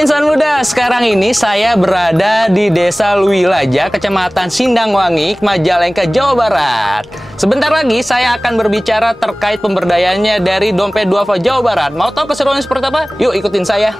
insan muda, sekarang ini saya berada di Desa Luilaja, Kecamatan Sindangwangi, Majalengka, Jawa Barat. Sebentar lagi saya akan berbicara terkait pemberdayaannya dari Dompet Duafa Jawa Barat. Mau tahu keseruannya seperti apa? Yuk ikutin saya.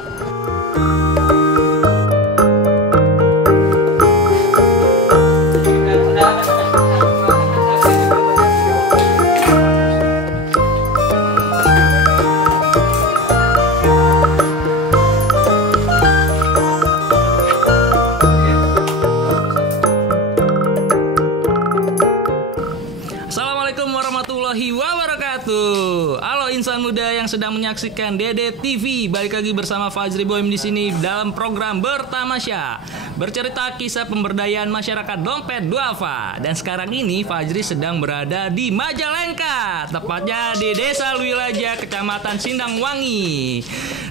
Assalamualaikum warahmatullahi wabarakatuh. Halo insan muda yang sedang menyaksikan Dede TV. Balik lagi bersama Fajri Boim di sini dalam program Bertamasya, bercerita kisah pemberdayaan masyarakat Dompet Duafa. Dan sekarang ini Fajri sedang berada di Majalengka, tepatnya di Desa Luilaja, Kecamatan Sindangwangi.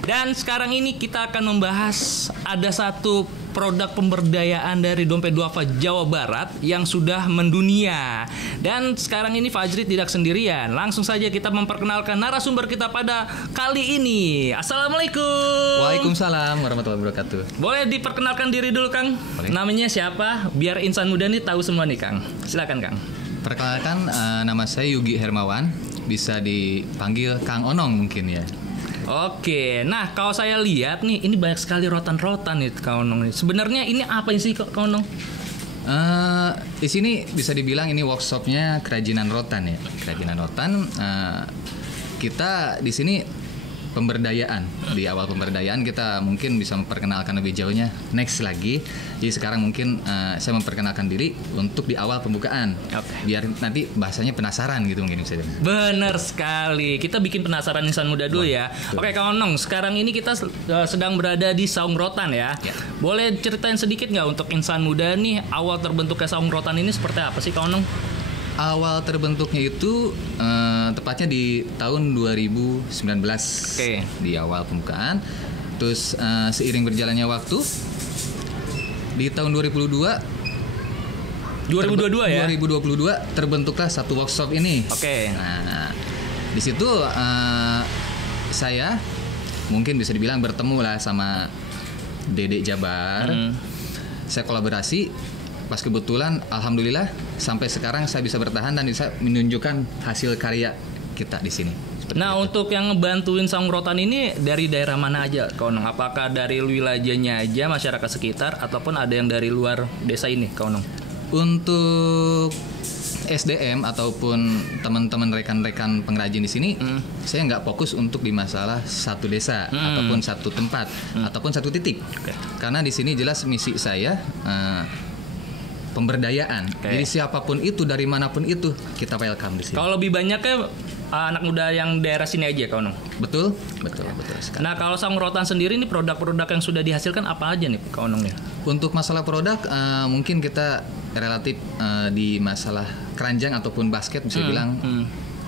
Dan sekarang ini kita akan membahas ada satu produk pemberdayaan dari Dompet Duafa Jawa Barat yang sudah mendunia. Dan sekarang ini Fajri tidak sendirian. Langsung saja kita memperkenalkan narasumber kita pada kali ini. Assalamualaikum. Waalaikumsalam warahmatullahi wabarakatuh. Boleh diperkenalkan diri dulu, Kang? Boleh. Namanya siapa? Biar insan muda nih tahu semua nih, Kang. Silakan, Kang. Perkenalkan, nama saya Yugi Hermawan. Bisa dipanggil Kang Onong mungkin ya. Oke, nah kalau saya lihat nih, ini banyak sekali rotan-rotan nih, Kang Onong nih. Sebenarnya ini apa sih, Kang Onong? Di sini bisa dibilang ini workshopnya kerajinan rotan ya. Kerajinan rotan. Kita di sini pemberdayaan. Di awal pemberdayaan kita mungkin bisa memperkenalkan lebih jauhnya next lagi. Jadi sekarang mungkin saya memperkenalkan diri untuk di awal pembukaan. Oke. Biar nanti bahasanya penasaran gitu mungkin bisa. Bener sekali. Kita bikin penasaran insan muda dulu ya. Oke, Kang Onong, sekarang ini kita sedang berada di Saung Rotan ya. Ya. Boleh ceritain sedikit nggak untuk insan muda nih, awal terbentuknya Saung Rotan ini seperti apa sih, Kang Onong? Awal terbentuknya itu tepatnya di tahun 2019. Oke. Di awal pembukaan. Terus seiring berjalannya waktu di tahun 2022 ya. 2022 terbentuklah satu workshop ini. Oke. Nah, di situ saya mungkin bisa dibilang bertemu lah sama Dede Jabar. Saya kolaborasi. Pas kebetulan, alhamdulillah sampai sekarang saya bisa bertahan dan bisa menunjukkan hasil karya kita di sini. Nah, untuk yang ngebantuin Saung Rotan ini dari daerah mana aja, Kang Onong? Apakah dari wilajahnya aja, masyarakat sekitar, ataupun ada yang dari luar desa ini, Kang Onong? Untuk SDM ataupun teman-teman rekan-rekan pengrajin di sini, saya nggak fokus untuk di masalah satu desa ataupun satu tempat ataupun satu titik. Oke. Karena di sini jelas misi saya pemberdayaan. Oke. Jadi siapapun itu dari manapun itu kita welcome di sini. Kalau lebih banyaknya anak muda yang daerah sini aja, Kang Onong? Betul sekali. Nah, kalau Saung Rotan sendiri ini produk-produk yang sudah dihasilkan apa aja nih, Kang Onong ya? Untuk masalah produk, mungkin kita relatif di masalah keranjang ataupun basket bisa bilang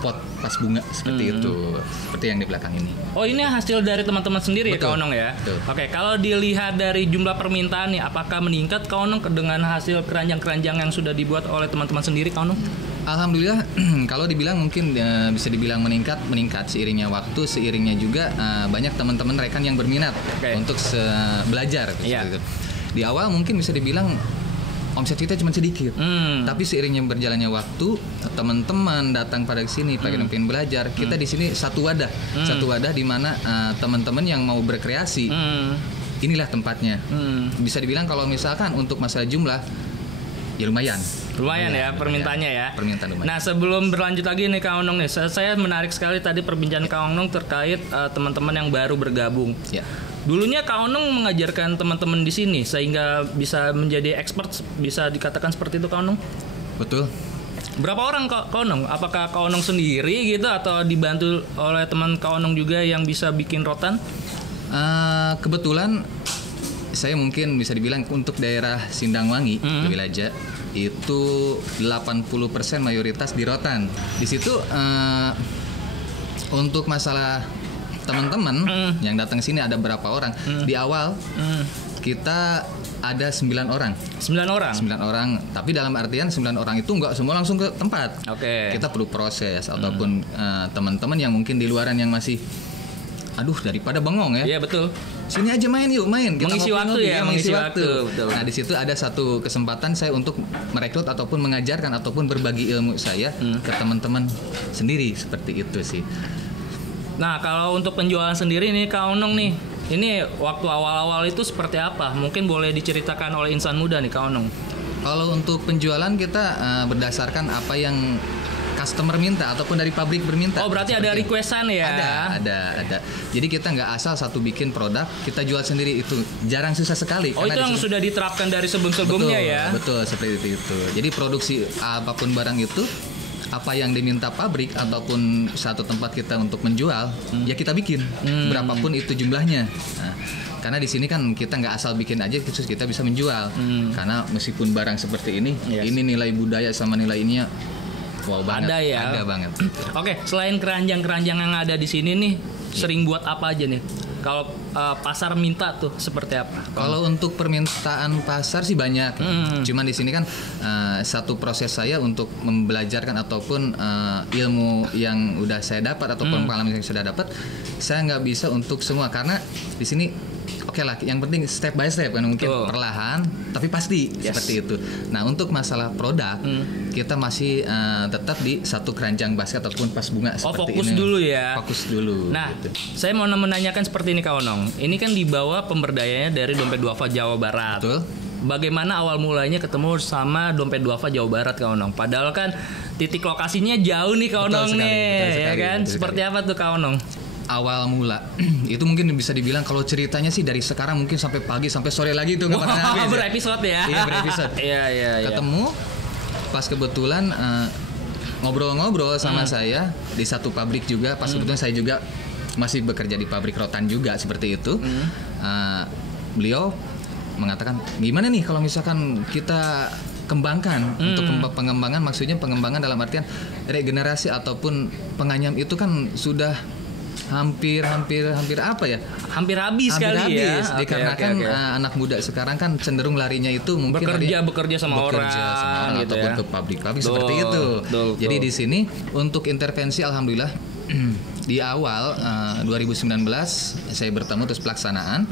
pot pas bunga seperti itu, seperti yang di belakang ini. Oh, ini hasil dari teman-teman sendiri. Betul, ya, Kang Onong ya? betul. Oke, kalau dilihat dari jumlah permintaan nih, apakah meningkat, Kang Onong, dengan hasil keranjang-keranjang yang sudah dibuat oleh teman-teman sendiri, Kang Onong? Alhamdulillah, kalau dibilang mungkin bisa dibilang meningkat seiringnya waktu, seiringnya juga banyak teman-teman rekan yang berminat untuk belajar. Iya. Gitu. Di awal mungkin bisa dibilang omset kita cuma sedikit, tapi seiringnya berjalannya waktu, teman-teman datang pada sini pengen belajar. Kita di sini satu wadah di mana teman-teman yang mau berkreasi, inilah tempatnya. Bisa dibilang kalau misalkan untuk masalah jumlah, ya lumayan ya permintaannya ya. Permintaan lumayan. Nah, sebelum berlanjut lagi nih, Kang Onong nih, saya menarik sekali tadi perbincangan Kang Onong terkait teman-teman yang baru bergabung. Ya. Dulunya Kang Onong mengajarkan teman-teman di sini sehingga bisa menjadi expert, bisa dikatakan seperti itu, Kang Onong? Betul. Berapa orang Kang Onong? Apakah Kang Onong sendiri gitu atau dibantu oleh teman Kang Onong juga yang bisa bikin rotan? Kebetulan saya mungkin bisa dibilang untuk daerah Sindangwangi, Luilaja itu 80% mayoritas di rotan. Di situ untuk masalah teman-teman yang datang ke sini ada berapa orang? Di awal kita ada 9 orang. 9 orang? 9 orang, tapi dalam artian 9 orang itu nggak semua langsung ke tempat. Oke. Kita perlu proses ataupun teman-teman yang mungkin di luaran yang masih aduh daripada bengong ya. Iya betul. Sini aja main yuk, main. Kita Mengisi waktu ngopi-ngopi, ya, mengisi waktu. Betul. Nah di situ ada satu kesempatan saya untuk merekrut ataupun mengajarkan ataupun berbagi ilmu saya ke teman-teman sendiri, seperti itu sih. Nah kalau untuk penjualan sendiri nih Kak Onong nih, ini waktu awal-awal itu seperti apa? Mungkin boleh diceritakan oleh insan muda nih Kak Onong. Kalau untuk penjualan kita berdasarkan apa yang customer minta ataupun dari pabrik berminta. Oh berarti ada requestan ya? Ada. Jadi kita nggak asal satu bikin produk kita jual sendiri, itu jarang, susah sekali. Oh itu yang sudah diterapkan dari sebelum-sebelumnya ya? Betul seperti itu. Jadi produksi apapun barang itu, apa yang diminta pabrik ataupun satu tempat kita untuk menjual, ya kita bikin berapapun itu jumlahnya. Nah, karena di sini kan kita nggak asal bikin aja terus kita bisa menjual. Karena meskipun barang seperti ini, ini nilai budaya sama nilai ininya wow banget. Ada banget. Oke, selain keranjang-keranjang yang ada di sini nih, sering buat apa aja nih? Kalau pasar minta tuh seperti apa? Kalau untuk permintaan pasar sih banyak. Cuman di sini kan satu proses saya untuk membelajarkan ataupun ilmu yang udah saya dapat ataupun pengalaman yang sudah dapat, saya nggak bisa untuk semua karena di sini oke lah, yang penting step by step kan, mungkin perlahan tapi pasti seperti itu. Nah untuk masalah produk kita masih tetap di satu keranjang basket ataupun pas bunga seperti fokus ini. Dulu ya. Fokus dulu. Nah, gitu. Saya mau menanyakan seperti ini Kak Onong. Ini kan dibawa pemberdayaannya dari Dompet Duafa Jawa Barat. Betul. Bagaimana awal mulanya ketemu sama Dompet Duafa Jawa Barat Kak Onong? Padahal kan titik lokasinya jauh nih Kak Onong nih, ya kan? Seperti apa tuh Kak Onong? Awal mula itu mungkin bisa dibilang kalau ceritanya sih dari sekarang mungkin sampai pagi sampai sore lagi itu nggak pernah habis. Berepisode ya. Iya berepisode. Iya. Ketemu pas kebetulan ngobrol-ngobrol sama saya di satu pabrik juga. Pas kebetulan saya juga masih bekerja di pabrik rotan juga seperti itu. Beliau mengatakan gimana nih kalau misalkan kita kembangkan untuk pengembangan, maksudnya pengembangan dalam artian regenerasi ataupun penganyam itu kan sudah hampir apa ya? Hampir habis kali ya. Dikarenakan anak muda sekarang kan cenderung larinya itu mungkin bekerja sama orang gitu ataupun ya. ke pabrik seperti itu. Jadi di sini untuk intervensi alhamdulillah di awal 2019 saya bertemu terus pelaksanaan.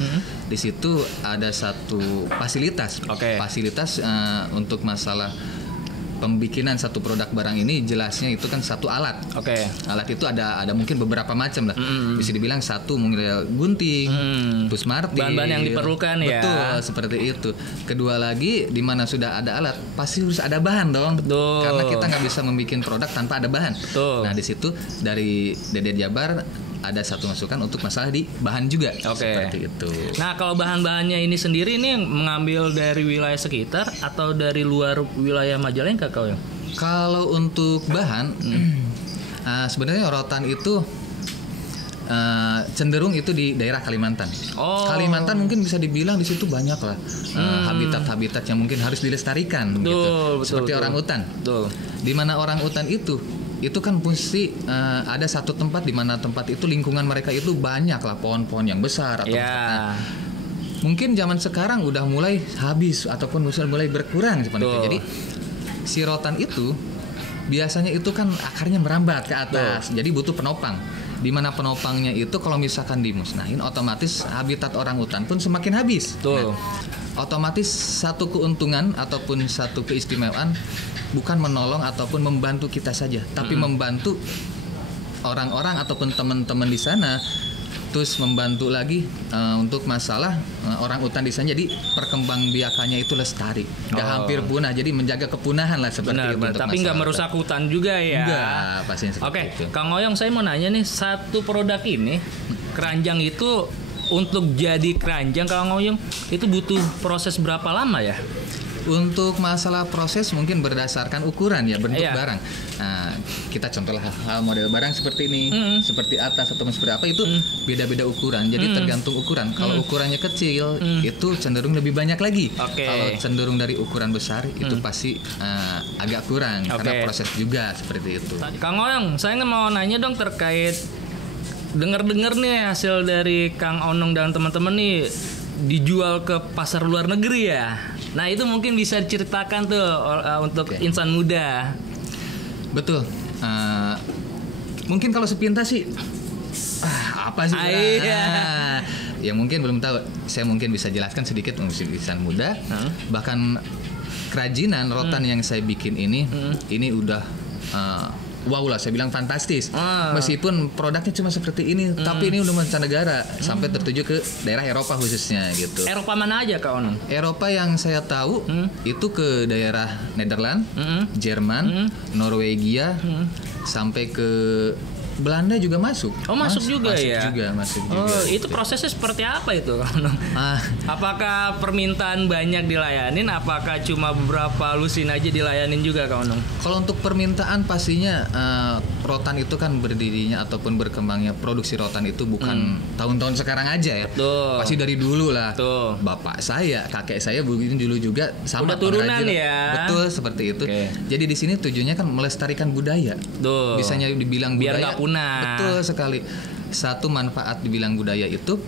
Di situ ada satu fasilitas untuk masalah pembikinan satu produk barang ini, jelasnya itu kan satu alat. Alat itu ada mungkin beberapa macam lah. Bisa dibilang satu mungkin gunting, terus martil, bahan-bahan yang diperlukan ya. Betul, seperti itu. Kedua lagi, di mana sudah ada alat, pasti harus ada bahan dong. Betul. Karena kita nggak bisa membuat produk tanpa ada bahan. Betul. Nah di situ dari Dede Jabar ada satu masukan untuk masalah di bahan juga. Seperti itu. Nah kalau bahan-bahannya ini sendiri ini yang mengambil dari wilayah sekitar atau dari luar wilayah Majalengka kau yang? Kalau untuk bahan sebenarnya rotan itu cenderung itu di daerah Kalimantan. Kalimantan mungkin bisa dibilang di situ banyak lah habitat-habitat yang mungkin harus dilestarikan gitu. Seperti orang utan. Di mana orang utan itu kan pasti ada satu tempat di mana tempat itu lingkungan mereka itu banyak lah pohon-pohon yang besar atau mungkin zaman sekarang udah mulai habis ataupun mulai berkurang seperti itu. Jadi si rotan itu biasanya itu kan akarnya merambat ke atas. Jadi butuh penopang. Di mana penopangnya itu kalau misalkan dimusnahin otomatis habitat orang hutan pun semakin habis. Nah, otomatis satu keuntungan ataupun satu keistimewaan bukan menolong ataupun membantu kita saja, tapi membantu orang-orang ataupun teman-teman di sana, terus membantu lagi untuk masalah orang utan di sana. Jadi perkembangbiakannya itu lestari, nggak hampir punah. Jadi menjaga kepunahan lah seperti itu. Tapi nggak merusak hutan juga ya. Enggak, pastinya seperti itu. Kang Oyong, saya mau nanya nih, satu produk ini keranjang itu untuk jadi keranjang Kang Oyong itu butuh proses berapa lama ya? Untuk masalah proses mungkin berdasarkan ukuran ya, bentuk barang. Nah, kita contohlah model barang seperti ini, seperti atas atau seperti apa itu beda-beda ukuran. Jadi tergantung ukuran. Kalau ukurannya kecil itu cenderung lebih banyak lagi. Kalau cenderung dari ukuran besar itu pasti agak kurang karena proses juga seperti itu. Kang Oyong, saya mau nanya dong terkait dengar-dengar nih hasil dari Kang Onong dan teman-teman nih dijual ke pasar luar negeri ya. Nah itu mungkin bisa diceritakan tuh untuk insan muda. Betul. Mungkin kalau sepintas sih apa sih? Iya. Ya mungkin belum tahu. Saya mungkin bisa jelaskan sedikit untuk insan muda. Bahkan kerajinan rotan yang saya bikin ini udah wow lah, saya bilang fantastis. Meskipun produknya cuma seperti ini, tapi ini udah mancanegara sampai tertuju ke daerah Eropa khususnya gitu. Eropa mana aja Kak Onong? Eropa yang saya tahu itu ke daerah Nederland, Jerman, Norwegia, sampai ke Belanda juga masuk. Oh, masuk juga ya? Masuk juga. Oh, itu prosesnya seperti apa itu, Kak Onong? Apakah permintaan banyak dilayanin? Apakah cuma beberapa lusin aja dilayanin juga, Kak Onong? Kalau untuk permintaan pastinya rotan itu kan berdirinya ataupun berkembangnya produksi rotan itu bukan tahun-tahun sekarang aja ya. Betul. Pasti dari dulu lah. Betul. Bapak saya, kakek saya begini dulu juga sama. Udah turunan pengrajin. ya. Betul, seperti itu. Okay. Jadi di sini tujuannya kan melestarikan budaya. Tuh. Bisanya dibilang biar budaya. nggak punah. Betul sekali. Satu manfaat dibilang budaya itu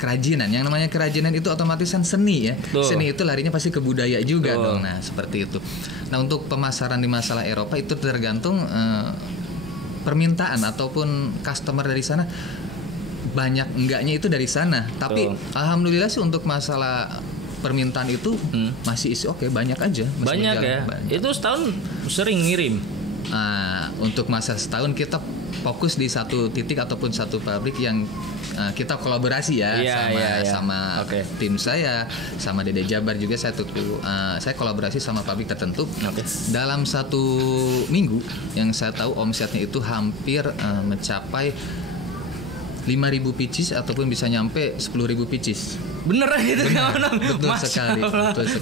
kerajinan. Yang namanya kerajinan itu otomatis kan seni ya. Seni itu larinya pasti ke budaya juga dong. Nah, seperti itu. Nah, untuk pemasaran di masalah Eropa itu tergantung permintaan ataupun customer dari sana banyak enggaknya itu dari sana. Tapi alhamdulillah sih untuk masalah permintaan itu masih isi oke, banyak aja. Banyak ya. Banyak. Itu setahun sering ngirim. Untuk masa setahun kita fokus di satu titik ataupun satu pabrik yang kita kolaborasi ya, sama tim saya, sama Dede Jabar juga saya kolaborasi sama pabrik tertentu. Dalam satu minggu yang saya tahu omsetnya itu hampir mencapai 5.000 pieces ataupun bisa nyampe 10.000 pieces. Beneran gitu kan? Betul sekali.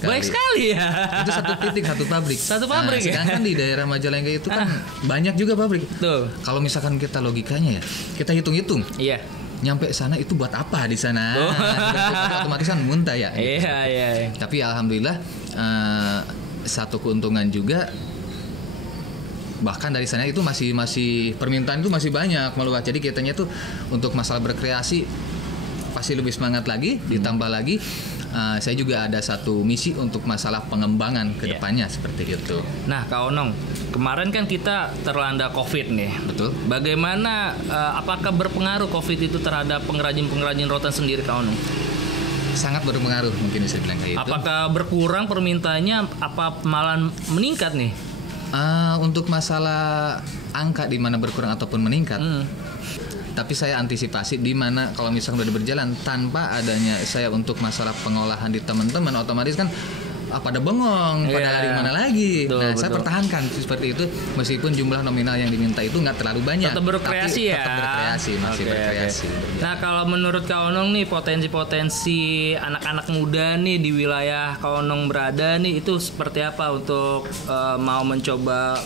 Baik sekali ya. Itu satu titik, satu pabrik. Satu pabrik ya. Sedangkan di daerah Majalengka itu kan banyak juga pabrik. Betul. Kalau misalkan kita logikanya ya, kita hitung-hitung. Iya. Nyampe sana itu buat apa di sana? Otomatis kan muntah ya. Gitu. Iya. Tapi alhamdulillah satu keuntungan juga. Bahkan dari sana itu masih permintaan itu masih banyak meluas. Jadi kitanya tuh untuk masalah berkreasi pasti lebih semangat lagi. Ditambah lagi saya juga ada satu misi untuk masalah pengembangan ke depannya seperti itu. Nah, Kak Onong, kemarin kan kita terlanda COVID nih. Betul. Bagaimana apakah berpengaruh COVID itu terhadap pengrajin-pengrajin rotan sendiri, Kak Onong? Sangat berpengaruh, mungkin bisa bilang kayak itu. Apakah berkurang permintaannya, apa malah meningkat nih? Untuk masalah angka di mana berkurang ataupun meningkat, tapi saya antisipasi di mana kalau misalnya udah berjalan tanpa adanya saya untuk masalah pengolahan di teman-teman, otomatis kan pada bengong, pada lari mana lagi. Betul. Saya pertahankan seperti itu meskipun jumlah nominal yang diminta itu nggak terlalu banyak. Tetap berkreasi ya. Tetap berkreasi, masih berkreasi. Nah, kalau menurut Kak Onong nih potensi-potensi anak-anak muda nih di wilayah Kak Onong berada nih itu seperti apa untuk mau mencoba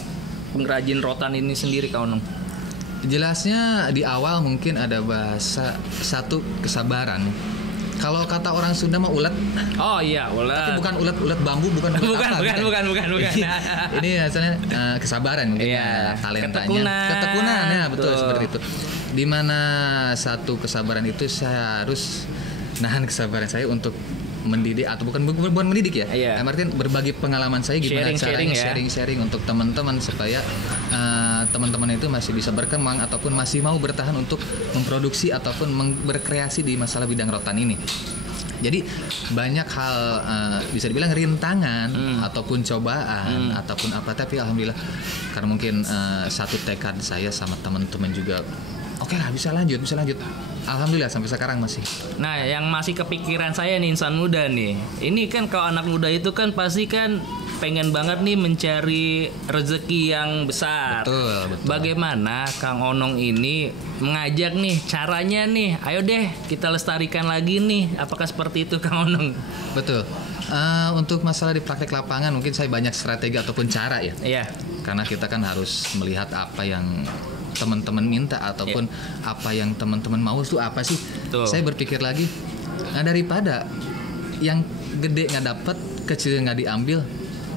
pengrajin rotan ini sendiri, Kak Onong? Jelasnya di awal mungkin ada bahasa satu kesabaran. Kalau kata orang Sunda mah ulet. Oh iya, ulet. Tapi bukan ulet bambu, bukan ulet bukan. Ini asalnya kesabaran mungkin talentanya. Ketekunan ya, betul seperti itu. Di mana satu kesabaran itu saya harus nahan kesabaran saya untuk mendidik atau bukan mendidik ya. Artinya berbagi pengalaman saya gimana caranya sharing untuk teman-teman supaya teman-teman itu masih bisa berkembang ataupun masih mau bertahan untuk memproduksi ataupun berkreasi di masalah bidang rotan ini. Jadi banyak hal bisa dibilang rintangan ataupun cobaan ataupun apa, tapi alhamdulillah karena mungkin satu tekad saya sama teman-teman juga. Oke lah, bisa lanjut. Alhamdulillah sampai sekarang masih. Nah, yang masih kepikiran saya nih insan muda nih. Ini kan kalau anak muda itu kan pasti kan pengen banget nih mencari rezeki yang besar. Betul. Bagaimana Kang Onong ini mengajak nih caranya nih, ayo deh kita lestarikan lagi nih. Apakah seperti itu Kang Onong? Betul. Untuk masalah di praktek lapangan mungkin saya banyak strategi ataupun cara ya. Iya. Karena kita kan harus melihat apa yang teman-teman minta ataupun apa yang teman-teman mau itu apa sih. Saya berpikir lagi, nah daripada yang gede nggak dapat, kecil nggak diambil,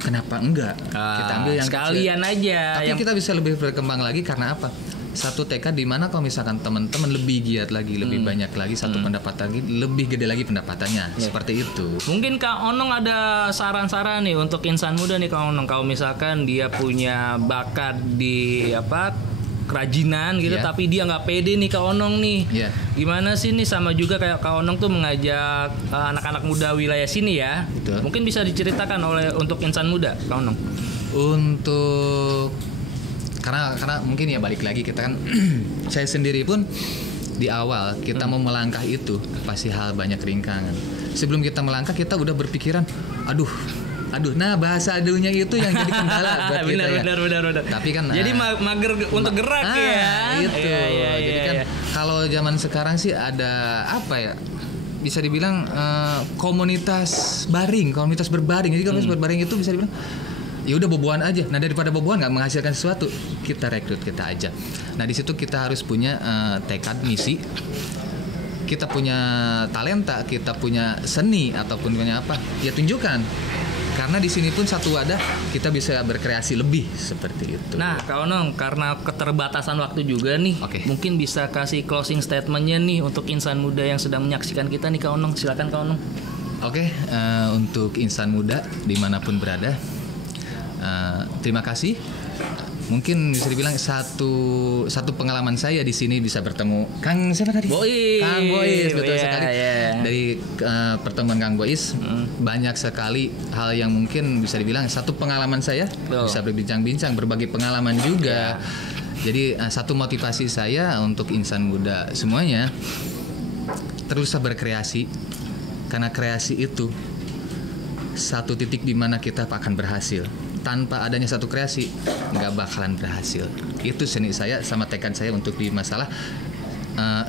kenapa enggak kita ambil yang sekalian kecil aja. Tapi kita bisa lebih berkembang lagi karena apa? Satu tekad di mana kalau misalkan teman-teman lebih giat lagi, lebih banyak lagi, satu pendapat lagi, lebih gede lagi pendapatannya. Seperti itu. Mungkin Kak Onong ada saran-saran nih untuk insan muda nih Kak Onong, kalau misalkan dia punya bakat di kerajinan gitu, tapi dia nggak pede nih Kak Onong nih. Gimana sih nih, sama juga kayak Kak Onong tuh mengajak anak-anak muda wilayah sini ya. Betul. Mungkin bisa diceritakan untuk insan muda Kak Onong. Untuk karena mungkin ya balik lagi kita kan saya sendiri pun di awal kita mau melangkah itu pasti hal banyak rintangan. Sebelum kita melangkah kita udah berpikiran aduh, nah bahasa aduhnya itu yang jadi kendala buat kita ya. Benar. Tapi kan jadi mager untuk gerak ya. Itu. Jadi kan kalau zaman sekarang sih ada apa ya? Bisa dibilang komunitas berbaring. Jadi komunitas berbaring itu bisa dibilang ya udah boboan aja. Nah daripada boboan nggak menghasilkan sesuatu, kita rekrut kita aja. Nah di situ kita harus punya tekad, misi. Kita punya talenta, kita punya seni ataupun punya apa, ya tunjukkan. Karena di sini pun satu wadah kita bisa berkreasi lebih seperti itu. Nah, Kak Onong, karena keterbatasan waktu juga nih, mungkin bisa kasih closing statement-nya nih untuk insan muda yang sedang menyaksikan kita nih Kak Onong. Silakan Kak Onong. Untuk insan muda dimanapun berada, terima kasih. Mungkin bisa dibilang satu pengalaman saya di sini bisa bertemu Kang siapa tadi? Kang Bois, betul sekali. Dari pertemuan Kang Bois banyak sekali hal yang mungkin bisa dibilang satu pengalaman saya bisa berbincang-bincang, berbagi pengalaman juga. Jadi satu motivasi saya untuk insan muda semuanya teruslah berkreasi, karena kreasi itu satu titik di mana kita akan berhasil. Tanpa adanya satu kreasi nggak bakalan berhasil. Itu seni saya sama tekad saya untuk di masalah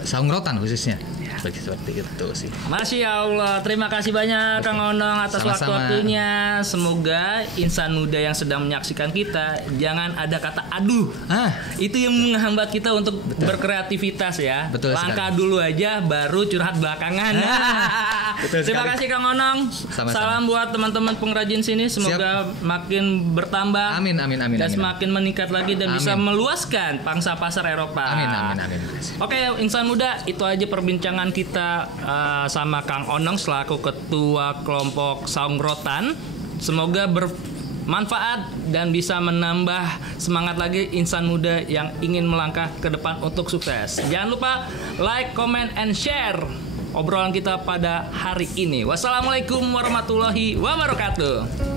saung rotan khususnya. Seperti itu sih. Masya Allah, terima kasih banyak Kang Onong atas waktu-waktunya. Semoga insan muda yang sedang menyaksikan kita jangan ada kata aduh. Itu yang menghambat kita untuk berkreativitas ya. Langkah dulu aja, baru curhat belakangan. Terima kasih Kang Onong. Salam buat teman-teman pengrajin sini. Semoga makin bertambah. Amin. Dan semakin meningkat lagi dan bisa meluaskan pangsa pasar Eropa. Amin. Oke, insan muda, itu aja perbincangan kita sama Kang Onong selaku ketua kelompok Saung Rotan. Semoga bermanfaat dan bisa menambah semangat lagi insan muda yang ingin melangkah ke depan untuk sukses. Jangan lupa like, comment, and share obrolan kita pada hari ini. Wassalamualaikum warahmatullahi wabarakatuh.